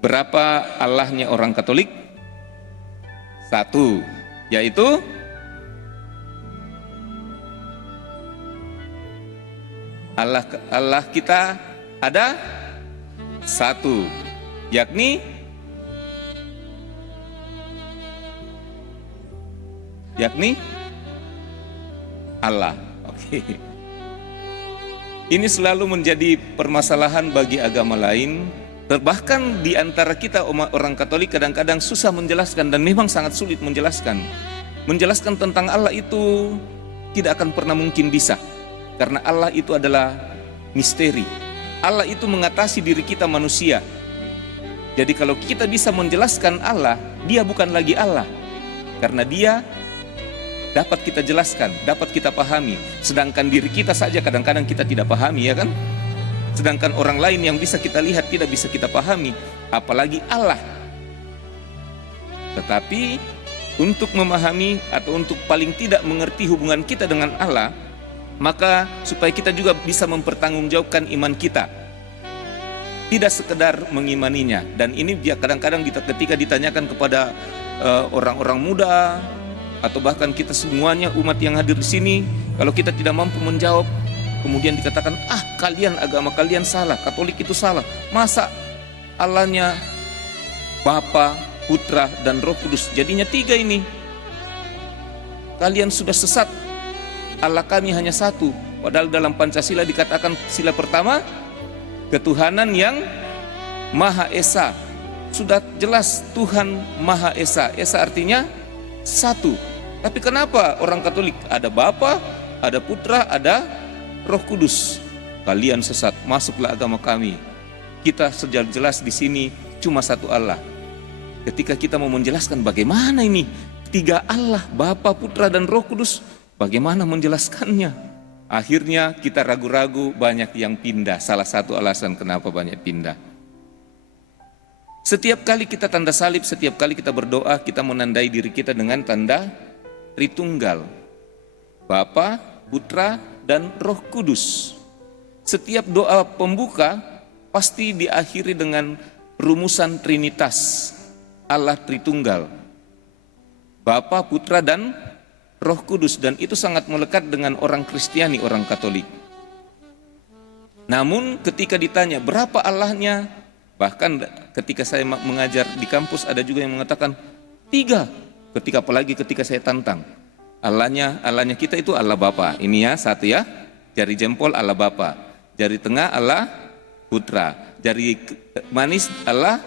Berapa Allahnya orang Katolik? Satu, yaitu Allah kita ada satu, yakni Allah. Oke. Ini selalu menjadi permasalahan bagi agama lain. Bahkan di antara kita orang Katolik kadang-kadang susah menjelaskan, dan memang sangat sulit menjelaskan. Menjelaskan tentang Allah itu tidak akan pernah mungkin bisa, karena Allah itu adalah misteri. Allah itu mengatasi diri kita manusia. Jadi kalau kita bisa menjelaskan Allah, dia bukan lagi Allah, karena dia dapat kita jelaskan, dapat kita pahami. Sedangkan diri kita saja kadang-kadang kita tidak pahami, ya kan? Sedangkan orang lain yang bisa kita lihat tidak bisa kita pahami, apalagi Allah. Tetapi untuk memahami atau untuk paling tidak mengerti hubungan kita dengan Allah, maka supaya kita juga bisa mempertanggungjawabkan iman kita, tidak sekedar mengimaninya. Dan ini dia kadang-kadang ketika ditanyakan kepada orang-orang muda atau bahkan kita semuanya umat yang hadir di sini, kalau kita tidak mampu menjawab, kemudian dikatakan, kalian agama kalian salah, Katolik itu salah. Masa Allahnya Bapa, Putra, dan Roh Kudus, jadinya 3 ini? Kalian sudah sesat. Allah kami hanya satu. Padahal dalam Pancasila dikatakan sila pertama, ketuhanan yang Maha Esa. Sudah jelas Tuhan Maha Esa. Esa artinya satu. Tapi kenapa orang Katolik ada Bapa, ada Putra, ada Roh Kudus? Kalian sesat, masuklah agama kami. Kita jelas di sini cuma satu Allah. Ketika kita mau menjelaskan bagaimana ini 3 Allah, Bapa, Putra, dan Roh Kudus, bagaimana menjelaskannya? Akhirnya kita ragu-ragu, banyak yang pindah. Salah satu alasan kenapa banyak pindah. Setiap kali kita tanda salib, setiap kali kita berdoa, kita menandai diri kita dengan tanda Tritunggal, Bapa, Putra, dan Roh Kudus. Setiap doa pembuka pasti diakhiri dengan rumusan Trinitas, Allah Tritunggal, Bapa, Putra, dan Roh Kudus. Dan itu sangat melekat dengan orang Kristiani, orang Katolik. Namun ketika ditanya berapa Allahnya, bahkan ketika saya mengajar di kampus ada juga yang mengatakan 3. Apalagi ketika saya tantang, Allahnya kita itu Allah Bapa. Ini ya, satu ya, jari jempol Allah Bapa, jari tengah Allah Putra, jari manis Allah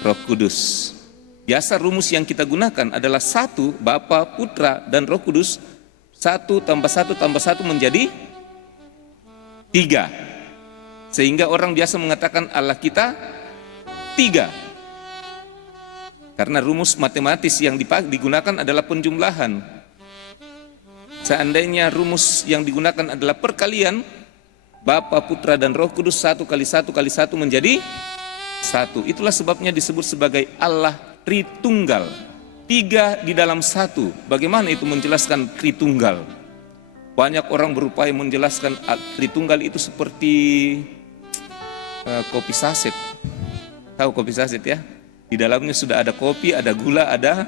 Roh Kudus. Biasa rumus yang kita gunakan adalah 1, Bapa, Putra, dan Roh Kudus. 1 tambah 1 tambah 1 menjadi 3. Sehingga orang biasa mengatakan Allah kita 3. Karena rumus matematis yang digunakan adalah penjumlahan. Seandainya rumus yang digunakan adalah perkalian, Bapa, Putra, dan Roh Kudus, 1 kali 1 kali 1 menjadi 1. Itulah sebabnya disebut sebagai Allah Tritunggal. 3 di dalam 1. Bagaimana itu menjelaskan Tritunggal? Banyak orang berupaya menjelaskan Tritunggal itu seperti kopi saset. Tahu kopi saset ya? Di dalamnya sudah ada kopi, ada gula, ada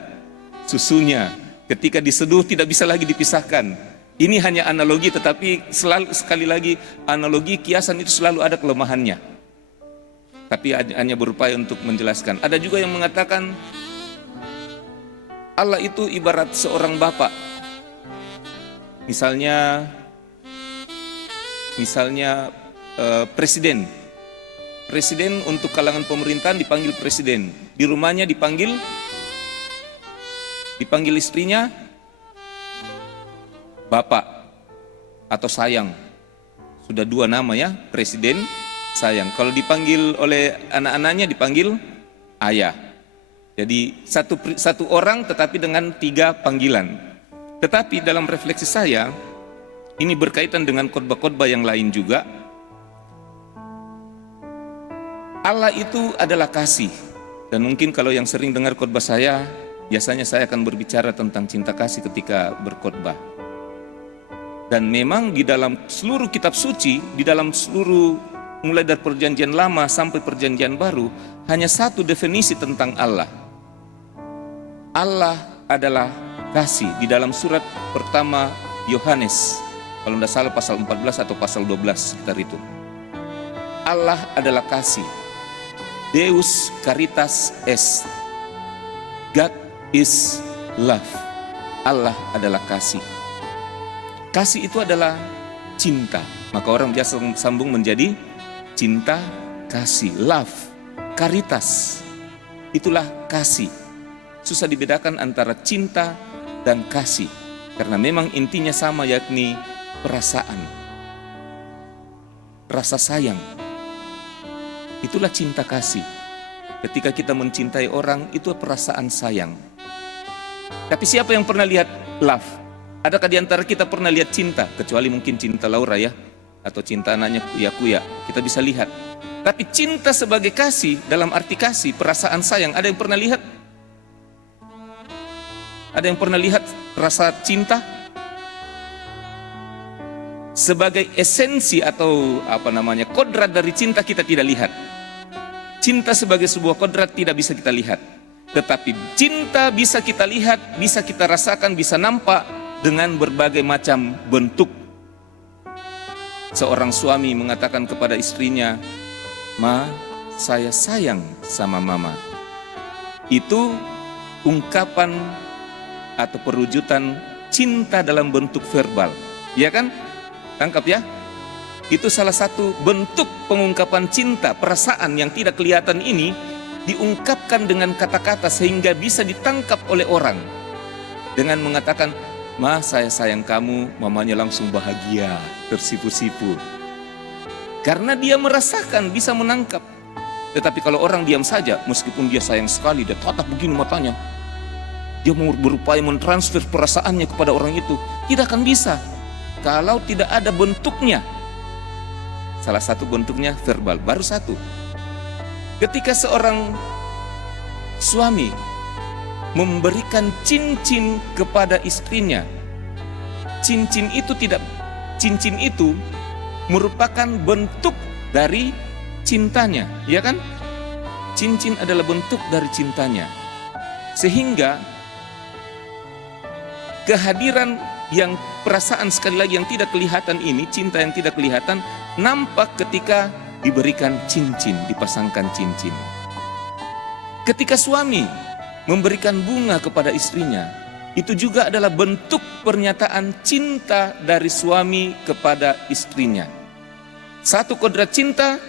susunya. Ketika diseduh tidak bisa lagi dipisahkan. Ini hanya analogi, tetapi sekali lagi analogi kiasan itu selalu ada kelemahannya. Tapi hanya berupaya untuk menjelaskan. Ada juga yang mengatakan Allah itu ibarat seorang bapak. Misalnya presiden. Presiden untuk kalangan pemerintahan dipanggil presiden. Di rumahnya dipanggil istrinya bapak atau sayang. Sudah 2 nama ya, presiden, sayang. Kalau dipanggil oleh anak-anaknya dipanggil ayah. Jadi satu orang tetapi dengan 3 panggilan. Tetapi dalam refleksi saya, ini berkaitan dengan khotbah-khotbah yang lain juga. Allah itu adalah kasih. Dan mungkin kalau yang sering dengar khotbah saya, biasanya saya akan berbicara tentang cinta kasih ketika berkhotbah. Dan memang di dalam seluruh kitab suci, di dalam seluruh mulai dari perjanjian lama sampai perjanjian baru, hanya satu definisi tentang Allah. Allah adalah kasih. Di dalam surat pertama Yohanes, kalau tidak salah pasal 14 atau pasal 12 sekitar itu. Allah adalah kasih. Deus caritas est. God is love. Allah adalah kasih. Kasih itu adalah cinta. Maka orang biasa sambung menjadi cinta kasih. Love, caritas. Itulah kasih. Susah dibedakan antara cinta dan kasih. Karena memang intinya sama, yakni perasaan. Rasa sayang. Itulah cinta kasih. Ketika kita mencintai orang, itu perasaan sayang. Tapi siapa yang pernah lihat love? Adakah di antara kita pernah lihat cinta? Kecuali mungkin cinta Laura ya, atau cinta anaknya Kuya-Kuya, kita bisa lihat. Tapi cinta sebagai kasih, dalam arti kasih, perasaan sayang, ada yang pernah lihat? Ada yang pernah lihat rasa cinta? Sebagai esensi atau kodrat dari cinta kita tidak lihat. Cinta sebagai sebuah kodrat tidak bisa kita lihat. Tetapi cinta bisa kita lihat, bisa kita rasakan, bisa nampak dengan berbagai macam bentuk. Seorang suami mengatakan kepada istrinya, "Ma, saya sayang sama mama." Itu ungkapan atau perwujudan cinta dalam bentuk verbal. Ya kan? Tangkap ya? Itu salah satu bentuk pengungkapan cinta, perasaan yang tidak kelihatan ini diungkapkan dengan kata-kata sehingga bisa ditangkap oleh orang. Dengan mengatakan, "Ma, saya sayang kamu," mamanya langsung bahagia, tersipu-sipu. Karena dia merasakan, bisa menangkap. Tetapi kalau orang diam saja, meskipun dia sayang sekali, dia tatap begini matanya, dia mau berupaya mentransfer perasaannya kepada orang itu, tidak akan bisa kalau tidak ada bentuknya. Salah satu bentuknya verbal, baru satu. Ketika seorang suami memberikan cincin kepada istrinya, cincin itu merupakan bentuk dari cintanya, ya kan? Cincin adalah bentuk dari cintanya. Sehingga kehadiran yang perasaan sekali lagi yang tidak kelihatan ini, cinta yang tidak kelihatan, nampak ketika diberikan cincin, dipasangkan cincin. Ketika suami memberikan bunga kepada istrinya, itu juga adalah bentuk pernyataan cinta dari suami kepada istrinya. Satu kodrat cinta,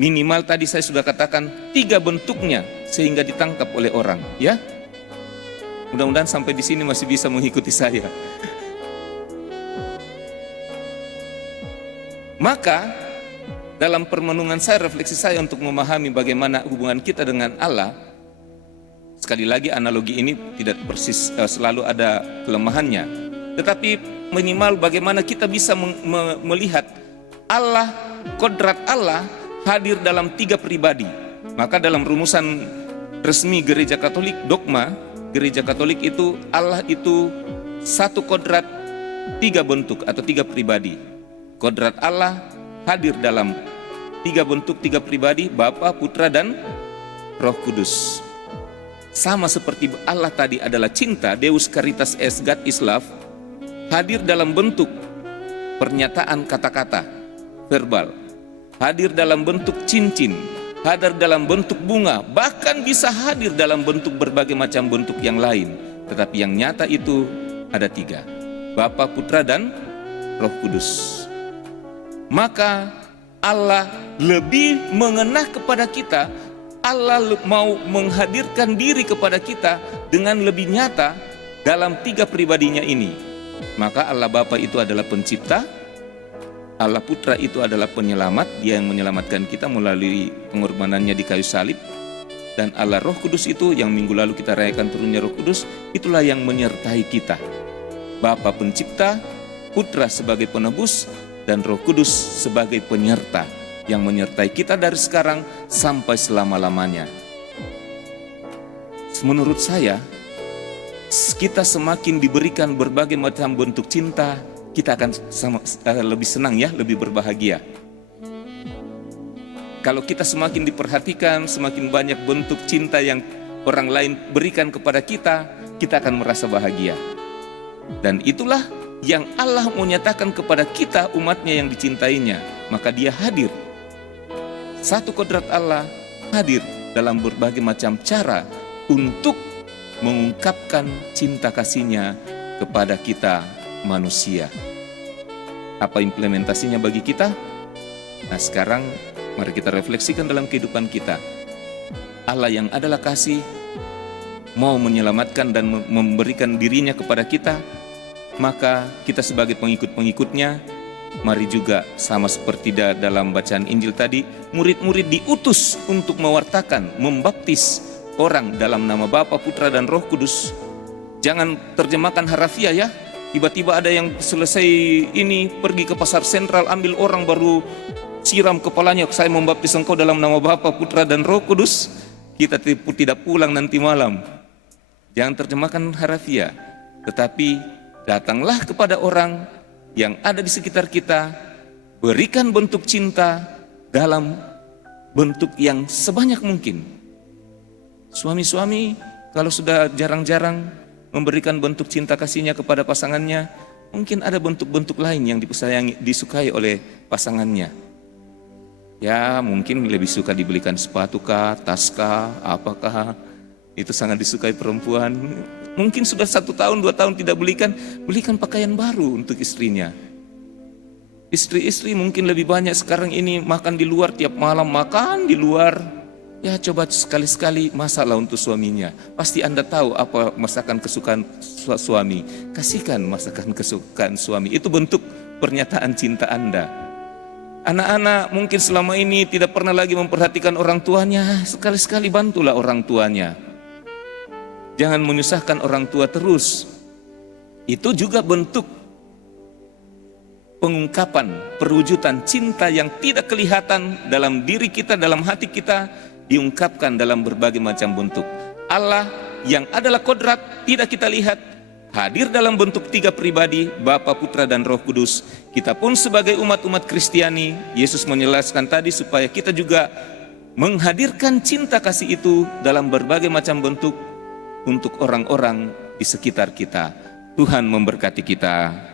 minimal tadi saya sudah katakan 3 bentuknya sehingga ditangkap oleh orang, ya. Mudah-mudahan sampai di sini masih bisa mengikuti saya. Maka dalam permenungan saya, refleksi saya untuk memahami bagaimana hubungan kita dengan Allah, sekali lagi analogi ini tidak persis selalu ada kelemahannya, tetapi minimal bagaimana kita bisa melihat Allah, kodrat Allah hadir dalam 3 pribadi. Maka dalam rumusan resmi Gereja Katolik, dogma Gereja Katolik itu, Allah itu satu kodrat, 3 bentuk atau 3 pribadi. Kodrat Allah hadir dalam 3 bentuk, 3 pribadi, Bapa, Putra, dan Roh Kudus. Sama seperti Allah tadi adalah cinta, Deus caritas est, God is love, hadir dalam bentuk pernyataan kata-kata, verbal, hadir dalam bentuk cincin, hadir dalam bentuk bunga, bahkan bisa hadir dalam bentuk berbagai macam bentuk yang lain. Tetapi yang nyata itu ada 3, Bapa, Putra, dan Roh Kudus. Maka Allah lebih mengena kepada kita, Allah mau menghadirkan diri kepada kita dengan lebih nyata dalam 3 pribadinya ini. Maka Allah Bapa itu adalah pencipta, Allah Putra itu adalah penyelamat, Dia yang menyelamatkan kita melalui pengorbanannya di kayu salib. Dan Allah Roh Kudus itu yang minggu lalu kita rayakan turunnya Roh Kudus, itulah yang menyertai kita. Bapa pencipta, Putra sebagai penebus, dan Roh Kudus sebagai penyerta yang menyertai kita dari sekarang sampai selama-lamanya. Menurut saya, kita semakin diberikan berbagai macam bentuk cinta, kita akan lebih senang ya, lebih berbahagia. Kalau kita semakin diperhatikan, semakin banyak bentuk cinta yang orang lain berikan kepada kita, kita akan merasa bahagia. Dan itulah yang Allah mau nyatakan kepada kita, umatnya yang dicintainya. Maka dia hadir. Satu kodrat Allah hadir dalam berbagai macam cara untuk mengungkapkan cinta kasihnya kepada kita manusia. Apa implementasinya bagi kita? Nah, sekarang mari kita refleksikan dalam kehidupan kita. Allah yang adalah kasih mau menyelamatkan dan memberikan dirinya kepada kita, maka kita sebagai pengikut-pengikutnya, mari juga sama seperti dalam bacaan Injil tadi, murid-murid diutus untuk mewartakan, membaptis orang dalam nama Bapa, Putra, dan Roh Kudus. Jangan terjemahkan harafiah ya. Tiba-tiba ada yang selesai ini pergi ke pasar sentral, ambil orang baru siram kepalanya, saya membaptis engkau dalam nama Bapa, Putra, dan Roh Kudus. Kita tidak pulang nanti malam. Jangan terjemahkan harafiah, tetapi datanglah kepada orang yang ada di sekitar kita, berikan bentuk cinta dalam bentuk yang sebanyak mungkin. Suami-suami kalau sudah jarang-jarang memberikan bentuk cinta kasihnya kepada pasangannya, mungkin ada bentuk-bentuk lain yang disukai oleh pasangannya. Ya, mungkin lebih suka dibelikan sepatu kah, tas kah, apakah, itu sangat disukai perempuan. Mungkin sudah 1 tahun, 2 tahun tidak belikan pakaian baru untuk istrinya. Istri-istri mungkin lebih banyak sekarang ini makan di luar, tiap malam makan di luar. Ya, coba sekali-sekali masalah untuk suaminya. Pasti Anda tahu apa masakan kesukaan suami. Kasihkan masakan kesukaan suami. Itu bentuk pernyataan cinta Anda. Anak-anak mungkin selama ini tidak pernah lagi memperhatikan orang tuanya. Sekali-sekali bantulah orang tuanya. Jangan menyusahkan orang tua terus. Itu juga bentuk pengungkapan, perwujudan cinta yang tidak kelihatan dalam diri kita, dalam hati kita, diungkapkan dalam berbagai macam bentuk. Allah yang adalah kodrat tidak kita lihat, hadir dalam bentuk 3 pribadi, Bapa, Putra, dan Roh Kudus. Kita pun sebagai umat-umat Kristiani, Yesus menjelaskan tadi supaya kita juga menghadirkan cinta kasih itu dalam berbagai macam bentuk untuk orang-orang di sekitar kita. Tuhan memberkati kita.